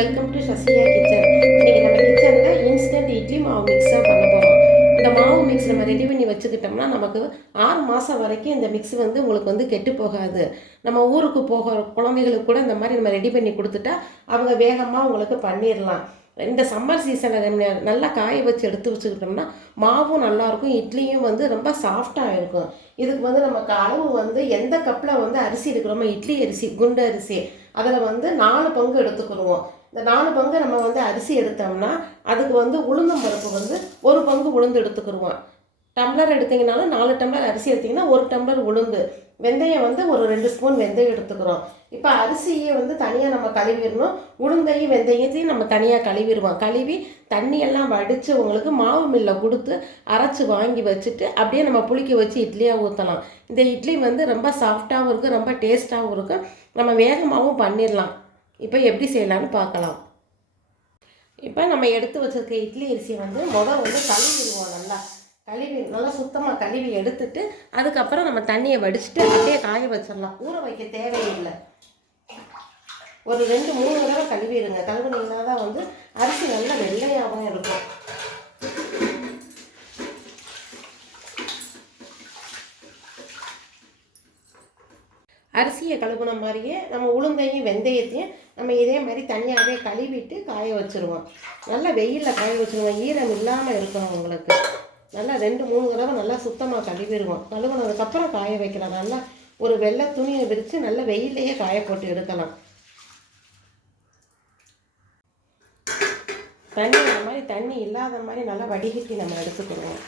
Welcome to சசியா kitchen இன்னைக்கு நம்ம கிச்சனில் இன்ஸ்டன்ட் இட்லி மாவு மிக்ஸாக பண்ண போகிறோம் இந்த மாவு மிக்ஸ் நம்ம ரெடி பண்ணி வச்சுக்கிட்டோம்னா நமக்கு ஆறு மாதம் வரைக்கும் இந்த மிக்ஸ் வந்து உங்களுக்கு வந்து கெட்டு போகாது. நம்ம ஊருக்கு போகிற குழந்தைகளுக்கு கூட இந்த மாதிரி நம்ம ரெடி பண்ணி கொடுத்துட்டா அவங்க வேகமாக உங்களுக்கு பண்ணிடலாம் இந்த சம்மர் சீசனில் நல்லா காய வச்சு எடுத்து வச்சுக்கிட்டோம்னா மாவும் நல்லாயிருக்கும் இட்லியும் வந்து ரொம்ப சாஃப்டாக இருக்கும். இதுக்கு வந்து நமக்கு அளவு வந்து எந்த கப்பில் வந்து அரிசி எடுக்கிறோமோ இட்லி அரிசி குண்டு அரிசி அதில் வந்து நாலு பங்கு எடுத்துக்கிடுவோம் இந்த நாலு பங்கு நம்ம வந்து அரிசி எடுத்தோம்னா அதுக்கு வந்து உளுந்தம் பருப்பு வந்து ஒரு பங்கு உளுந்து எடுத்துக்கிடுவோம் டம்ளர் எடுத்தீங்கனாலும் நாலு டம்ளர் அரிசி எடுத்திங்கன்னா ஒரு டம்ளர் உளுந்து. வெந்தயம் வந்து ஒரு ரெண்டு ஸ்பூன் வெந்தயம் எடுத்துக்கிறோம். இப்போ அரிசியை வந்து தனியாக நம்ம கழுவிடணும். உளுந்தையும் வெந்தயத்தையும் நம்ம தனியாக கழுவிடுவோம். கழுவி தண்ணியெல்லாம் வடித்து உங்களுக்கு மாவு மில்லை கொடுத்து அரைச்சி வாங்கி வச்சுட்டு அப்படியே நம்ம புளிக்க வச்சு இட்லியாக ஊற்றலாம் இந்த இட்லி வந்து ரொம்ப சாஃப்டாகவும் இருக்கும் ரொம்ப டேஸ்ட்டாகவும் இருக்கும் நம்ம வேகமாகவும் பண்ணிடலாம். இப்போ எப்படி செய்யலாம்னு பார்க்கலாம். இப்போ நம்ம எடுத்து வச்சிருக்க இட்லி அரிசியை வந்து முதல் வந்து கழுவிடுவோம் நல்லா. கழுவி நல்லா சுத்தமாக கழுவி எடுத்துட்டு அதுக்கப்புறம் நம்ம தண்ணியை வடிச்சிட்டு அப்படியே காய வச்சிடலாம். ஊற வைக்க தேவையில்லை. ஒரு ரெண்டு மூணு தடவை கழுவிடுங்க. கழுவுனீங்கன்னா தான் வந்து அரிசி நல்லா வெள்ளையாகவும் இருக்கும். அரிசியை கழுவுன மாதிரியே நம்ம உளுந்தையும் வெந்தயத்தையும் நம்ம இதே மாதிரி தனியாகவே கழுவிட்டு காய வச்சுருவோம். நல்லா வெயிலில் காய வச்சுருவோம். ஈரம் இல்லாமல் இருக்கும் அவங்களுக்கு. நல்லா ரெண்டு மூணு தடவை நல்லா சுத்தமாக கழுவிடுவோம். கழுவுனதுக்கப்புறம் காய வைக்கலாம். நல்லா ஒரு வெள்ளை துணியை விரித்து நல்லா வெயிலையே காய போட்டு எடுக்கலாம். தண்ணி இந்த மாதிரி தண்ணி இல்லாத மாதிரி நல்லா வடிகட்டி நம்ம எடுத்துக்கணும்.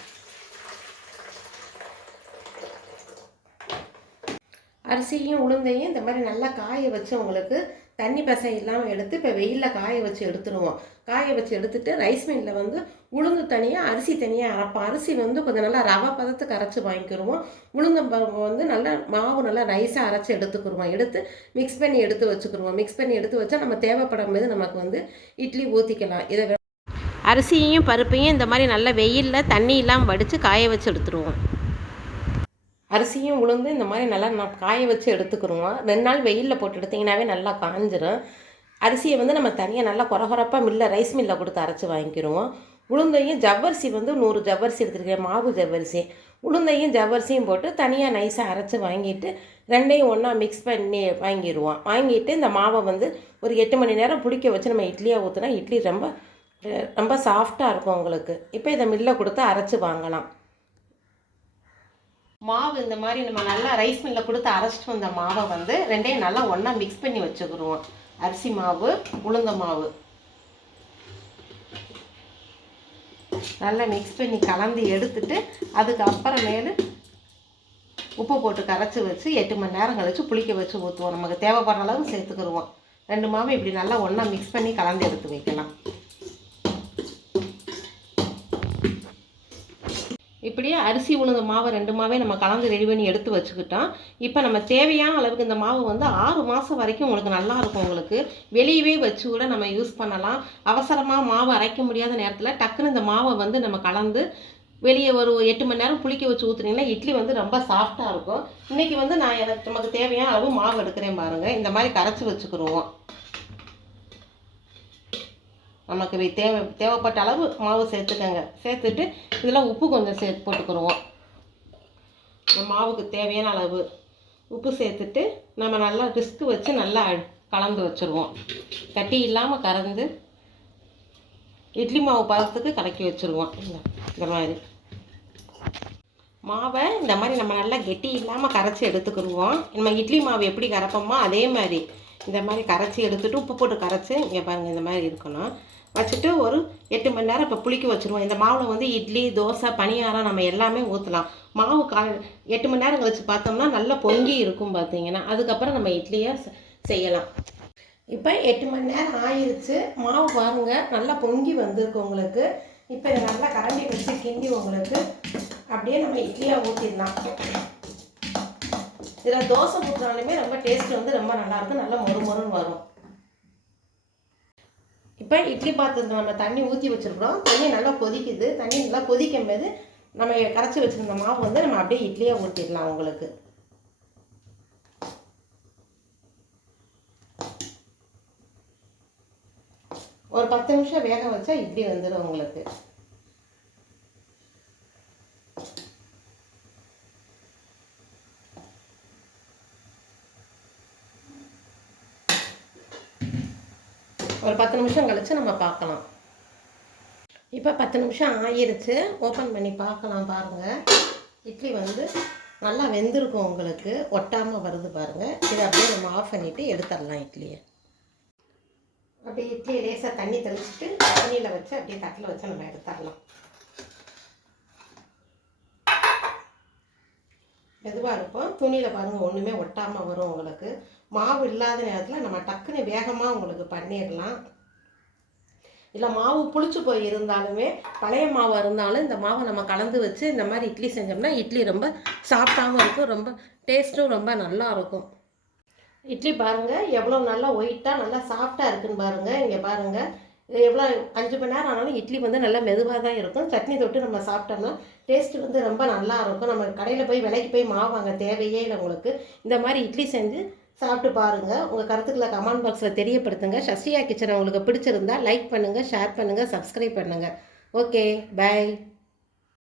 அரிசியும் உளுந்தையும் இந்த மாதிரி நல்லா காய வச்சு உங்களுக்கு தண்ணி பசை இல்லாமல் எடுத்து இப்போ வெயிலில் காய வச்சு எடுத்துருவோம். காய வச்சு எடுத்துட்டு ரைஸ் மில்லில் வந்து உளுந்து தனியாக அரிசி தனியாக அரைப்போம். அரிசி வந்து கொஞ்சம் நல்லா ரவை பதத்துக்கு அரைச்சி வாங்கிக்கிடுவோம் உளுந்தம் வந்து நல்லா மாவு நல்லா நைஸாக அரைச்சி எடுத்துக்கிடுவோம் எடுத்து மிக்ஸ் பண்ணி எடுத்து வச்சுக்கிடுவோம் மிக்ஸ் பண்ணி எடுத்து வச்சா நம்ம தேவைப்படும் போது நமக்கு வந்து இட்லி ஊற்றிக்கலாம் இதை அரிசியையும் பருப்பையும் இந்த மாதிரி நல்லா வெயிலில் தண்ணி இல்லாமல் வடித்து காய வச்சு எடுத்துருவோம். அரிசியும் உளுந்து இந்த மாதிரி நல்லா நான் காய வச்சு எடுத்துக்கிடுவோம் ரெண்டு நாள் வெயிலில் போட்டு எடுத்திங்கனாவே நல்லா காஞ்சிரும். அரிசியை வந்து நம்ம தனியாக நல்லா குறகுறப்பாக மில்ல ரைஸ் மில்லில் கொடுத்து அரைச்சி வாங்கிக்கிடுவோம் உளுந்தையும் ஜவ்வரிசி வந்து நூறு ஜவ்வரிசி எடுத்துருக்கேன் மாவு ஜவ்வரிசி. உளுந்தையும் ஜவ்வரிசியும் போட்டு தனியாக நைஸாக அரைச்சி வாங்கிட்டு ரெண்டையும் ஒன்றா மிக்ஸ் பண்ணி வாங்கிடுவோம் வாங்கிட்டு இந்த மாவை வந்து ஒரு எட்டு மணி நேரம் புளிக்க வச்சு நம்ம இட்லியாக ஊற்றினா இட்லி ரொம்ப ரொம்ப சாஃப்டாக இருக்கும் உங்களுக்கு. இப்போ இதை மில்லில் கொடுத்து அரைச்சி வாங்கலாம். மாவு இந்த மாதிரி நம்ம நல்லா ரைஸ் மில்லில் கொடுத்து அரைச்சிட்டு வந்த மாவை வந்து ரெண்டையும் நல்லா ஒன்றா மிக்ஸ் பண்ணி வச்சுக்கிடுவோம் அரிசி மாவு உளுந்த மாவு. நல்லா மிக்ஸ் பண்ணி கலந்து எடுத்துட்டு அதுக்கு அப்புறமேலு உப்பு போட்டு கரைச்சி வச்சு எட்டு மணி நேரம் கழித்து புளிக்க வச்சு ஊற்றுவோம் நமக்கு தேவைப்படுற அளவு சேர்த்துக்கிடுவோம் ரெண்டு மாவு இப்படி நல்லா ஒன்றா மிக்ஸ் பண்ணி கலந்து எடுத்து வைக்கலாம். இப்படியே அரிசி உளுந்த மாவை ரெண்டு மாவே நம்ம கலந்து ரெடி பண்ணி எடுத்து வச்சுக்கிட்டோம் இப்போ நம்ம தேவையான அளவுக்கு இந்த மாவு வந்து ஆறு மாதம் வரைக்கும் உங்களுக்கு நல்லா இருக்கும் உங்களுக்கு. வெளியவே வச்சு கூட நம்ம யூஸ் பண்ணலாம். அவசரமாக மாவு அரைக்க முடியாத நேரத்தில் டக்குன்னு இந்த மாவை வந்து நம்ம கலந்து வெளியே ஒரு எட்டு மணி நேரம் புளிக்க வச்சு ஊற்றுனீங்கன்னா இட்லி வந்து ரொம்ப சாஃப்டாக இருக்கும். இன்றைக்கி வந்து நான் எனக்கு நமக்கு தேவையான அளவு மாவு எடுக்கிறேன் பாருங்கள் இந்த மாதிரி கரைச்சி வச்சுக்கிடுவோம் நமக்கு தேவை தேவைப்பட்ட அளவு மாவு சேர்த்துக்கோங்க. சேர்த்துட்டு இதில் உப்பு கொஞ்சம் சேர்த்து போட்டுக்கிடுவோம். இந்த மாவுக்கு தேவையான அளவு உப்பு சேர்த்துட்டு நம்ம நல்லா ரிஸ்க்கு வச்சு நல்லா அ- கலந்து வச்சுருவோம். கட்டி இல்லாமல் கறந்து இட்லி மாவு பதத்துக்கு கலக்கி வச்சுருவோம். இந்த இந்த மாதிரி. மாவை இந்த மாதிரி நம்ம நல்லா கெட்டி இல்லாமல் கரைச்சி எடுத்துக்கிடுவோம். நம்ம இட்லி மாவு எப்படி கரைப்போமோ அதே மாதிரி. இந்த மாதிரி கரைச்சி எடுத்துட்டு உப்பு போட்டு கரைச்சி இங்கே பாருங்கள் இந்த மாதிரி இருக்கணும். வச்சுட்டு ஒரு எட்டு மணி நேரம் இப்போ புளிக்க வச்சுருவோம். இந்த மாவில் வந்து இட்லி தோசை பனியாரம் நம்ம எல்லாமே ஊற்றலாம் மாவு கா எட்டு மணி நேரம் கழிச்சு பார்த்தோம்னா நல்லா பொங்கி இருக்கும் பார்த்தீங்கன்னா அதுக்கப்புறம் நம்ம இட்லியை செய்யலாம். இப்போ எட்டு மணி நேரம் ஆயிடுச்சு மாவு பாருங்கள் நல்லா பொங்கி வந்திருக்கு உங்களுக்கு. இப்போ இதை நல்லா கரண்டி வச்சு கிண்டி உங்களுக்கு அப்படியே நம்ம இட்லியாக ஊற்றிடலாம் இதில் தோசை ஊற்றினாலுமே ரொம்ப டேஸ்ட் வந்து ரொம்ப நல்லாயிருக்கும் நல்லா மொறு மொறுன்னு வரும். இப்போ இட்லி பாத்திரத்தில் நம்ம தண்ணி ஊற்றி வச்சுருக்கிறோம். தண்ணி நல்லா கொதிக்குது. தண்ணி நல்லா கொதிக்கும் போது நம்ம கரைச்சி வச்சுருந்த மாவு வந்து நம்ம அப்படியே இட்லியாக ஊற்றிடலாம் உங்களுக்கு. ஒரு பத்து நிமிஷம் வேக வச்சா இட்லி வந்துடும் உங்களுக்கு. ஒரு பத்து நிமிஷம் கழித்து நம்ம பார்க்கலாம். இப்போ பத்து நிமிஷம் ஆயிடுச்சு ஓப்பன் பண்ணி பார்க்கலாம் பாருங்கள் இட்லி வந்து நல்லா வெந்திருக்கும் உங்களுக்கு. ஒட்டாமல் வருது பாருங்கள் இதை அப்படியே நம்ம ஆஃப் பண்ணிவிட்டு எடுத்துடலாம் இட்லியை. அப்படியே இட்லியை லேசாக தண்ணி தெளிச்சுட்டு தண்ணியில் வச்சு அப்படியே தட்டில் வச்சு நம்ம எடுத்துடலாம். மெதுவாக இருக்கும். துணியில் பாருங்கள் ஒன்றுமே ஒட்டாமல் வரும் உங்களுக்கு. மாவு இல்லாத நேரத்தில் நம்ம டக்குன்னு வேகமாக உங்களுக்கு பண்ணிடலாம். இல்லை மாவு புளிச்சு போய் இருந்தாலுமே பழைய மாவு இருந்தாலும் இந்த மாவை நம்ம கலந்து வச்சு இந்த மாதிரி இட்லி செஞ்சோம்னா இட்லி ரொம்ப சாஃப்டாகவும் இருக்கும் ரொம்ப டேஸ்ட்டும் ரொம்ப நல்லா இருக்கும். இட்லி பாருங்கள் எவ்வளோ நல்லா ஒயிட்டாக நல்லா சாஃப்டாக இருக்குன்னு பாருங்கள் இங்கே பாருங்கள் இது எவ்வளோ அஞ்சு மணி நேரம் ஆனாலும் இட்லி வந்து நல்லா மெதுவாக தான் இருக்கும். சட்னி தொட்டு நம்ம சாப்பிட்டோம்னா டேஸ்ட் வந்து ரொம்ப நல்லா இருக்கும். நம்ம கடையில் போய் விலைக்கு போய் மாவு வாங்க தேவையே இல்லை உங்களுக்கு. இந்த மாதிரி இட்லி செஞ்சு சாப்பிட்டு பாருங்கள் உங்கள் கருத்துக்களை கமெண்ட் பாக்ஸில் தெரியப்படுத்துங்க. சசியா கிச்சனை உங்களுக்கு பிடிச்சிருந்தா லைக் பண்ணுங்கள் ஷேர் பண்ணுங்கள் சப்ஸ்கிரைப் பண்ணுங்கள் ஓகே பை